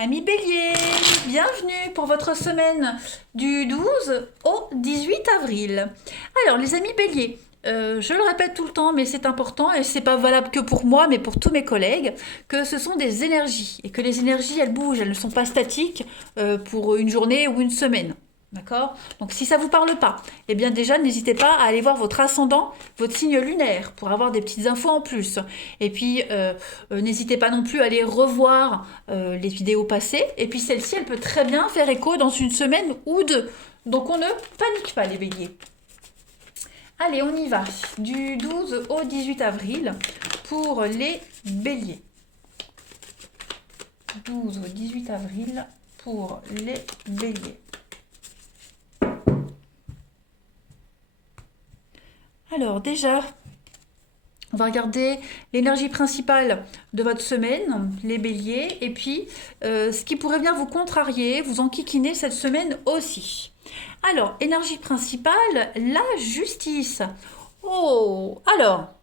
Amis Bélier, bienvenue pour votre semaine du 12 au 18 avril. Alors les amis Bélier, je le répète tout le temps, mais c'est important et c'est pas valable que pour moi, mais pour tous mes collègues, que ce sont des énergies et que les énergies elles bougent, elles ne sont pas statiques pour une journée ou une semaine. D'accord? Donc si ça vous parle pas, eh bien déjà n'hésitez pas à aller voir votre ascendant, votre signe lunaire pour avoir des petites infos en plus. Et puis n'hésitez pas non plus à aller revoir les vidéos passées. Et puis celle-ci, elle peut très bien faire écho dans une semaine ou deux. Donc on ne panique pas les béliers. Allez, on y va. Du 12 au 18 avril pour les béliers. 12 au 18 avril pour les béliers. Alors déjà, on va regarder l'énergie principale de votre semaine, les béliers, et puis ce qui pourrait bien vous contrarier, vous enquiquiner cette semaine aussi. Alors, énergie principale, la justice. Oh, alors,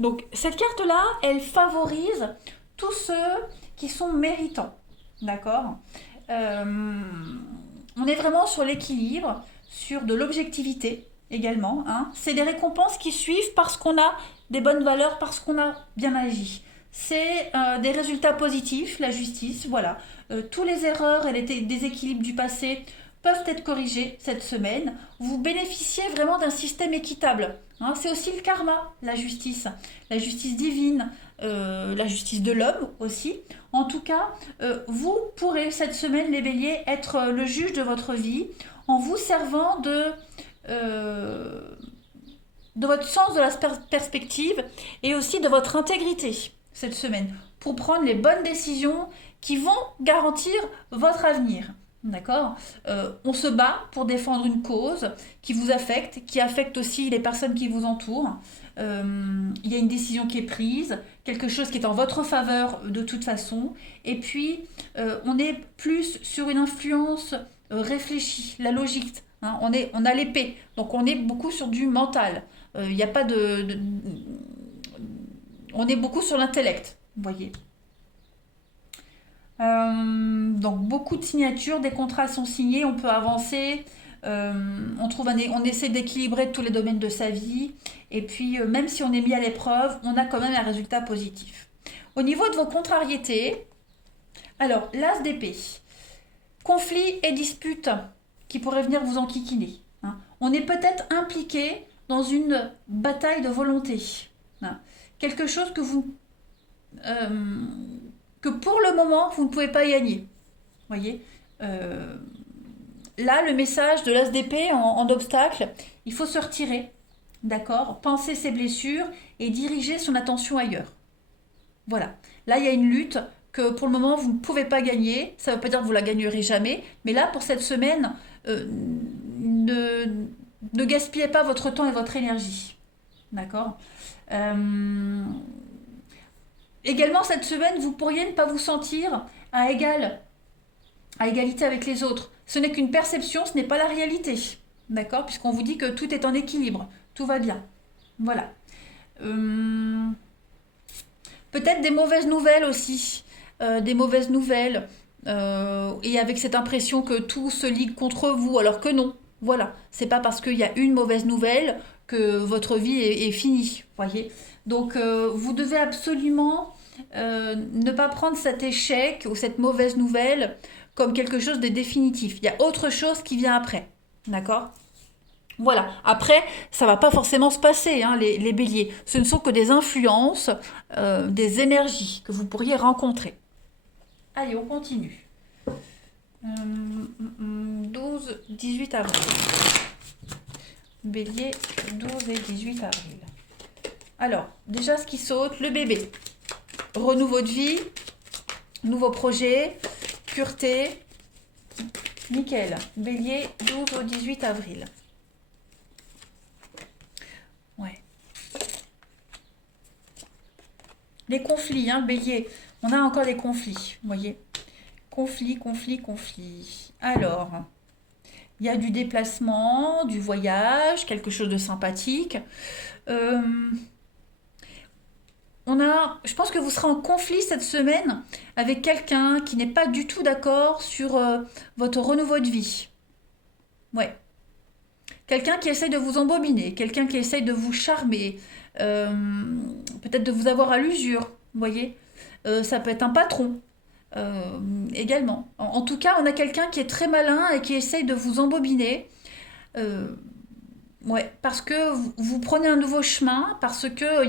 donc cette carte-là, elle favorise tous ceux qui sont méritants. D'accord. On est vraiment sur l'équilibre, sur de l'objectivité également. Hein. C'est des récompenses qui suivent parce qu'on a des bonnes valeurs, parce qu'on a bien agi. C'est des résultats positifs, la justice, voilà. Tous les erreurs et les déséquilibres du passé peuvent être corrigés cette semaine. Vous bénéficiez vraiment d'un système équitable. Hein. C'est aussi le karma, la justice divine, la justice de l'homme aussi. En tout cas, vous pourrez cette semaine, les béliers, être le juge de votre vie en vous servant de votre sens de la perspective et aussi de votre intégrité cette semaine pour prendre les bonnes décisions qui vont garantir votre avenir. D'accord. On se bat pour défendre une cause qui vous affecte, qui affecte aussi les personnes qui vous entourent. Il y a une décision qui est prise, quelque chose qui est en votre faveur de toute façon. Et puis, on est plus sur une influence réfléchie, la logique. Hein, on a l'épée, donc on est beaucoup sur du mental. Il n'y a pas on est beaucoup sur l'intellect, vous voyez. Donc beaucoup de signatures, des contrats sont signés, on peut avancer, on essaie d'équilibrer tous les domaines de sa vie, et puis même si on est mis à l'épreuve, on a quand même un résultat positif. Au niveau de vos contrariétés, alors l'as d'épée, conflits et disputes qui pourraient venir vous enquiquiner. Hein. On est peut-être impliqué dans une bataille de volonté. Hein. Quelque chose que pour le moment, vous ne pouvez pas gagner. Voyez. Là, le message de l'as d'épée en obstacle, il faut se retirer, d'accord, penser ses blessures et diriger son attention ailleurs. Voilà. Là, il y a une lutte que pour le moment, vous ne pouvez pas gagner. Ça ne veut pas dire que vous la gagnerez jamais. Mais là, pour cette semaine, ne, ne gaspillez pas votre temps et votre énergie. D'accord. Également, cette semaine, vous pourriez ne pas vous sentir à égalité avec les autres. Ce n'est qu'une perception, ce n'est pas la réalité. D'accord. Puisqu'on vous dit que tout est en équilibre. Tout va bien. Voilà. Peut-être des mauvaises nouvelles aussi. Des mauvaises nouvelles. Et avec cette impression que tout se ligue contre vous, alors que non. Voilà. C'est pas parce qu'il y a une mauvaise nouvelle que votre vie est finie. Voyez. Donc, vous devez absolument ne pas prendre cet échec ou cette mauvaise nouvelle comme quelque chose de définitif. Il y a autre chose qui vient après. D'accord. Voilà. Après, ça va pas forcément se passer, hein, les béliers. Ce ne sont que des influences, des énergies que vous pourriez rencontrer. Allez, on continue. 12-18 avril. Bélier, 12 et 18 avril. Alors, déjà ce qui saute, le bébé. Renouveau de vie, nouveau projet, pureté. Nickel. Bélier, 12 au 18 avril. Ouais. Les conflits, hein, bélier. On a encore des conflits, vous voyez. Conflit. Alors, il y a du déplacement, du voyage, quelque chose de sympathique. je pense que vous serez en conflit cette semaine avec quelqu'un qui n'est pas du tout d'accord sur votre renouveau de vie. Ouais. Quelqu'un qui essaye de vous embobiner, quelqu'un qui essaye de vous charmer, euh, peut-être de vous avoir à l'usure, vous voyez. Ça peut être un patron euh, également. En tout cas, on a quelqu'un qui est très malin et qui essaye de vous embobiner. Euh, ouais, parce que vous prenez un nouveau chemin, parce que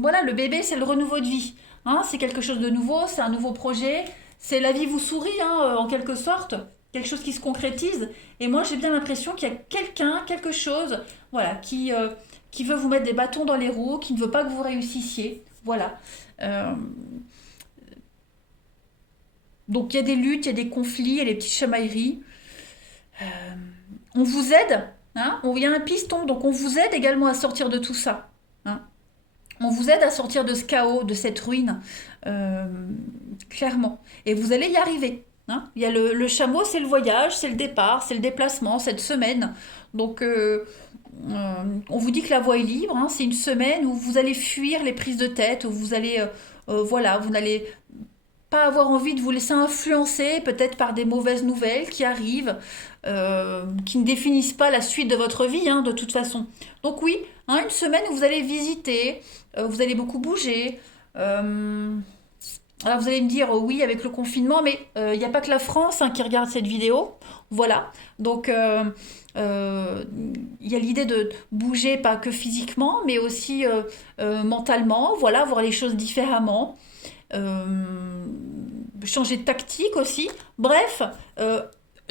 voilà, le bébé, c'est le renouveau de vie. Hein, c'est quelque chose de nouveau, c'est un nouveau projet, c'est la vie vous sourit, hein, en quelque sorte, quelque chose qui se concrétise. Et moi, j'ai bien l'impression qu'il y a quelqu'un, quelque chose, voilà, qui veut vous mettre des bâtons dans les roues, qui ne veut pas que vous réussissiez. Voilà. Euh, donc il y a des luttes, il y a des conflits, il y a des petites chamailleries. Euh, on vous aide, hein, il y a un piston, donc on vous aide également à sortir de tout ça. Hein. On vous aide à sortir de ce chaos, de cette ruine, euh, clairement. Et vous allez y arriver. Hein. Il y a le chameau, c'est le voyage, c'est le départ, c'est le déplacement, cette semaine. Donc, on vous dit que la voie est libre. Hein. C'est une semaine où vous allez fuir les prises de tête, où vous allez, voilà, vous n'allez pas avoir envie de vous laisser influencer peut-être par des mauvaises nouvelles qui arrivent, qui ne définissent pas la suite de votre vie, hein, de toute façon. Donc oui, hein, une semaine où vous allez visiter, vous allez beaucoup bouger. euh, alors vous allez me dire, oui, avec le confinement, mais il n'y a pas que la France, hein, qui regarde cette vidéo. Voilà. Donc euh, il y a l'idée de bouger, pas que physiquement, mais aussi mentalement. Voilà, voir les choses différemment. Euh, changer de tactique aussi. Bref,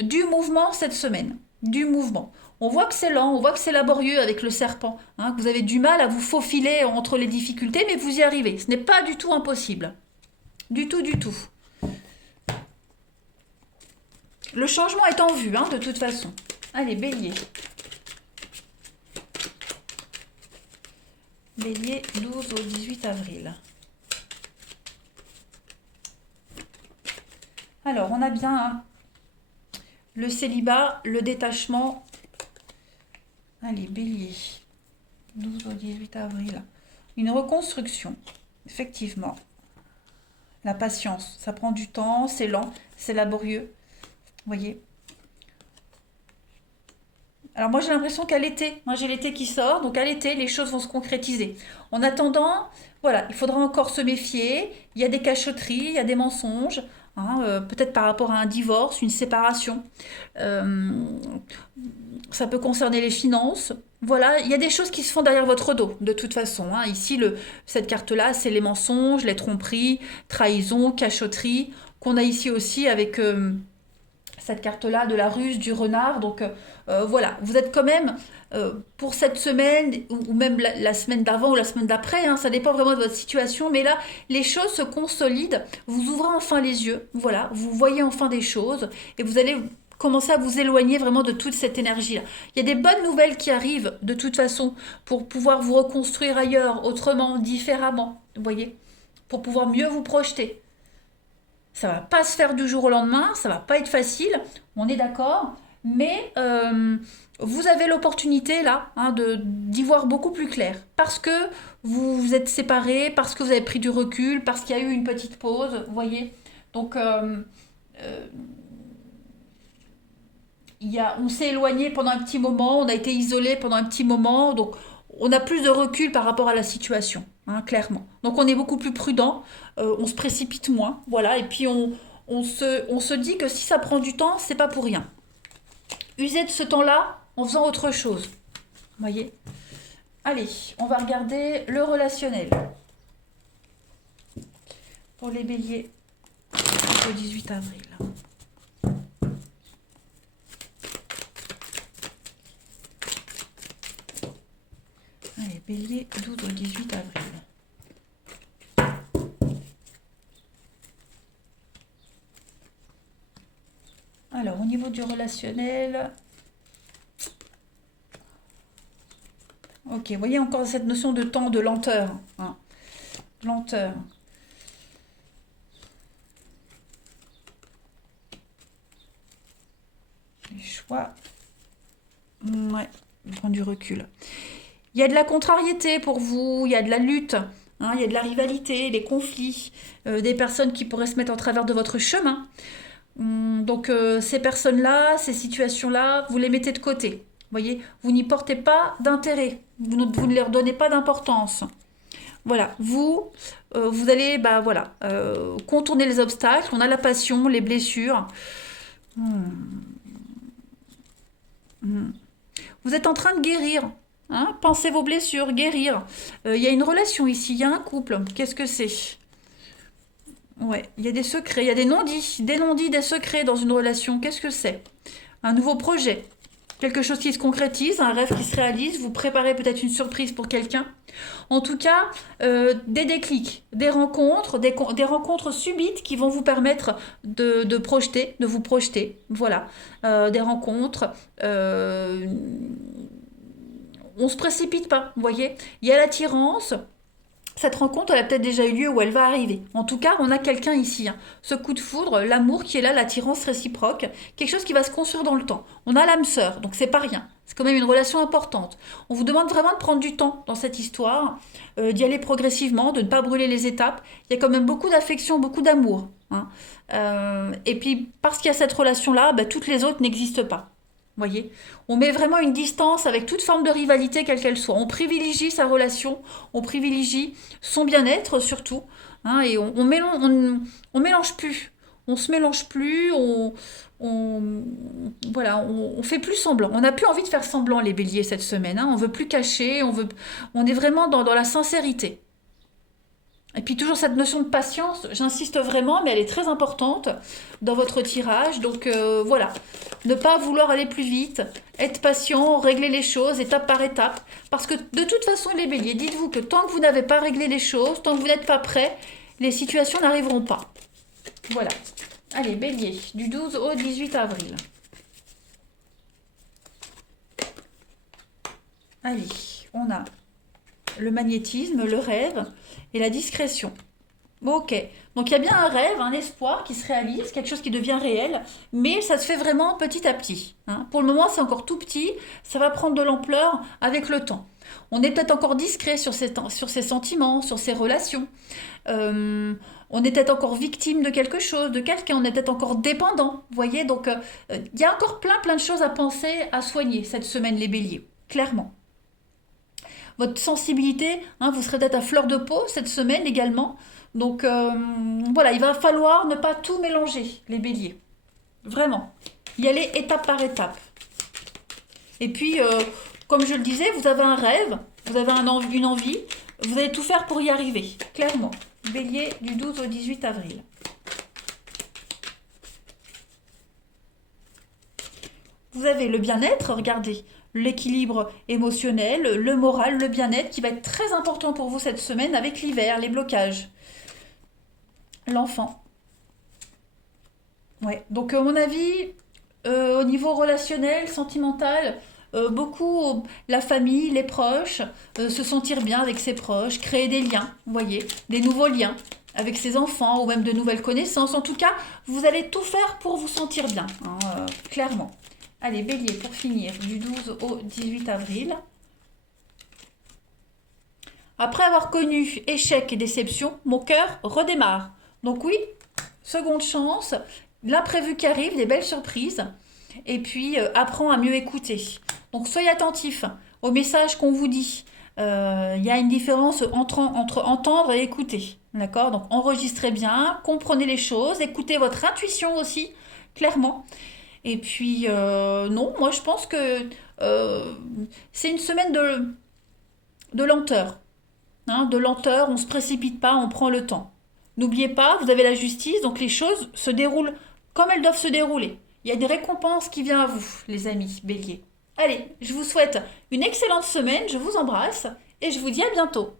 du mouvement cette semaine. Du mouvement. On voit que c'est lent, on voit que c'est laborieux avec le serpent, hein, que vous avez du mal à vous faufiler entre les difficultés, mais vous y arrivez. Ce n'est pas du tout impossible. Du tout, du tout. Le changement est en vue, hein, de toute façon. Allez, bélier. Bélier, 12 au 18 avril. Alors, on a bien, hein, le célibat, le détachement. Allez, bélier, 12 au 18 avril. Une reconstruction, effectivement. La patience, ça prend du temps, c'est lent, c'est laborieux. Vous voyez. Alors moi j'ai l'impression qu'à l'été, moi j'ai l'été qui sort, donc à l'été les choses vont se concrétiser. En attendant, voilà, il faudra encore se méfier. Il y a des cachotteries, il y a des mensonges, hein, peut-être par rapport à un divorce, une séparation. Euh, Ça peut concerner les finances. Voilà, il y a des choses qui se font derrière votre dos, de toute façon. Hein. Ici, cette carte-là, c'est les mensonges, les tromperies, trahison, cachotterie, qu'on a ici aussi avec cette carte-là de la ruse, du renard. Donc voilà, vous êtes quand même, pour cette semaine, ou même la semaine d'avant ou la semaine d'après, hein, ça dépend vraiment de votre situation, mais là, les choses se consolident, vous ouvrez enfin les yeux, voilà, vous voyez enfin des choses, et vous allez commencer à vous éloigner vraiment de toute cette énergie-là. Il y a des bonnes nouvelles qui arrivent de toute façon pour pouvoir vous reconstruire ailleurs, autrement, différemment, vous voyez, pour pouvoir mieux vous projeter. Ça va pas se faire du jour au lendemain, ça va pas être facile, on est d'accord, mais vous avez l'opportunité là, hein, d'y voir beaucoup plus clair. Parce que vous vous êtes séparés, parce que vous avez pris du recul, parce qu'il y a eu une petite pause, vous voyez. Donc euh, on s'est éloigné pendant un petit moment, on a été isolé pendant un petit moment, donc on a plus de recul par rapport à la situation, hein, clairement. Donc on est beaucoup plus prudent, on se précipite moins, voilà, et puis on se dit que si ça prend du temps, c'est pas pour rien. Usez de ce temps-là en faisant autre chose, vous voyez. Allez, on va regarder le relationnel pour les béliers le 18 avril. Allez, bélier 12 au 18 avril. Alors, au niveau du relationnel, ok, vous voyez encore cette notion de temps, de lenteur. Hein, lenteur. Les choix. Ouais, prendre du recul. Il y a de la contrariété pour vous, il y a de la lutte, hein. Il y a de la rivalité, des conflits, des personnes qui pourraient se mettre en travers de votre chemin. Donc ces personnes-là, ces situations-là, vous les mettez de côté. Voyez, vous n'y portez pas d'intérêt, vous ne leur donnez pas d'importance. Voilà, vous allez bah, voilà, contourner les obstacles. On a la passion, les blessures. Hmm. Hmm. Vous êtes en train de guérir. Hein, pensez vos blessures, guérir. Il y a une relation ici, il y a un couple. Qu'est-ce que c'est? Ouais, il y a des secrets, il y a des non-dits, des secrets dans une relation. Qu'est-ce que c'est? Un nouveau projet. Quelque chose qui se concrétise, un rêve qui se réalise. Vous préparez peut-être une surprise pour quelqu'un. En tout cas, des déclics, des rencontres, des rencontres subites qui vont vous permettre de projeter, de vous projeter. Voilà. Des rencontres. On ne se précipite pas, vous voyez. Il y a l'attirance. Cette rencontre, elle a peut-être déjà eu lieu ou elle va arriver. En tout cas, on a quelqu'un ici, hein. Ce coup de foudre, l'amour qui est là, l'attirance réciproque, quelque chose qui va se construire dans le temps. On a l'âme sœur, donc c'est pas rien. C'est quand même une relation importante. On vous demande vraiment de prendre du temps dans cette histoire, d'y aller progressivement, de ne pas brûler les étapes. Il y a quand même beaucoup d'affection, beaucoup d'amour, hein. Et puis, parce qu'il y a cette relation-là, bah, toutes les autres n'existent pas. Voyez, on met vraiment une distance avec toute forme de rivalité, quelle qu'elle soit. On privilégie sa relation, on privilégie son bien-être surtout, hein, et on mélange plus. On se mélange plus, on- voilà, on fait plus semblant. On n'a plus envie de faire semblant les béliers cette semaine, hein. On veut plus cacher, on est vraiment dans la sincérité. Et puis toujours cette notion de patience, j'insiste vraiment, mais elle est très importante dans votre tirage. Donc voilà, ne pas vouloir aller plus vite, être patient, régler les choses étape par étape. Parce que de toute façon, les béliers, dites-vous que tant que vous n'avez pas réglé les choses, tant que vous n'êtes pas prêt, les situations n'arriveront pas. Voilà. Allez, bélier, du 12 au 18 avril. Allez, on a le magnétisme, le rêve et la discrétion. Bon, ok, donc il y a bien un rêve, un espoir qui se réalise, quelque chose qui devient réel, mais ça se fait vraiment petit à petit, hein. Pour le moment, c'est encore tout petit, ça va prendre de l'ampleur avec le temps. On est peut-être encore discret sur ses sentiments, sur ses relations. On est peut-être encore victime de quelque chose, de quelqu'un, on est peut-être encore dépendant, vous voyez. Donc, il y a encore plein de choses à penser, à soigner cette semaine, les béliers, clairement. Votre sensibilité, hein, vous serez peut-être à fleur de peau cette semaine également. Donc voilà, il va falloir ne pas tout mélanger, les béliers. Vraiment. Y aller étape par étape. Et puis, comme je le disais, vous avez un rêve, vous avez une envie, vous allez tout faire pour y arriver, clairement. Bélier du 12 au 18 avril. Vous avez le bien-être, regardez, l'équilibre émotionnel, le moral, le bien-être qui va être très important pour vous cette semaine avec l'hiver, les blocages. L'enfant. Ouais. Donc, à mon avis, au niveau relationnel, sentimental, beaucoup la famille, les proches, se sentir bien avec ses proches, créer des liens, vous voyez, des nouveaux liens avec ses enfants ou même de nouvelles connaissances. En tout cas, vous allez tout faire pour vous sentir bien, hein, clairement. Allez, bélier, pour finir, du 12 au 18 avril. Après avoir connu échec et déception, mon cœur redémarre. Donc oui, seconde chance, l'imprévu qui arrive, des belles surprises. Et puis, apprends à mieux écouter. Donc soyez attentifs aux messages qu'on vous dit. Il y a une différence entre entendre et écouter. D'accord? Donc enregistrez bien, comprenez les choses, écoutez votre intuition aussi, clairement. Et puis, non, moi je pense que euh, c'est une semaine de lenteur, hein, de lenteur, on ne se précipite pas, on prend le temps. N'oubliez pas, vous avez la justice, donc les choses se déroulent comme elles doivent se dérouler. Il y a des récompenses qui viennent à vous, les amis béliers. Allez, je vous souhaite une excellente semaine, je vous embrasse et je vous dis à bientôt.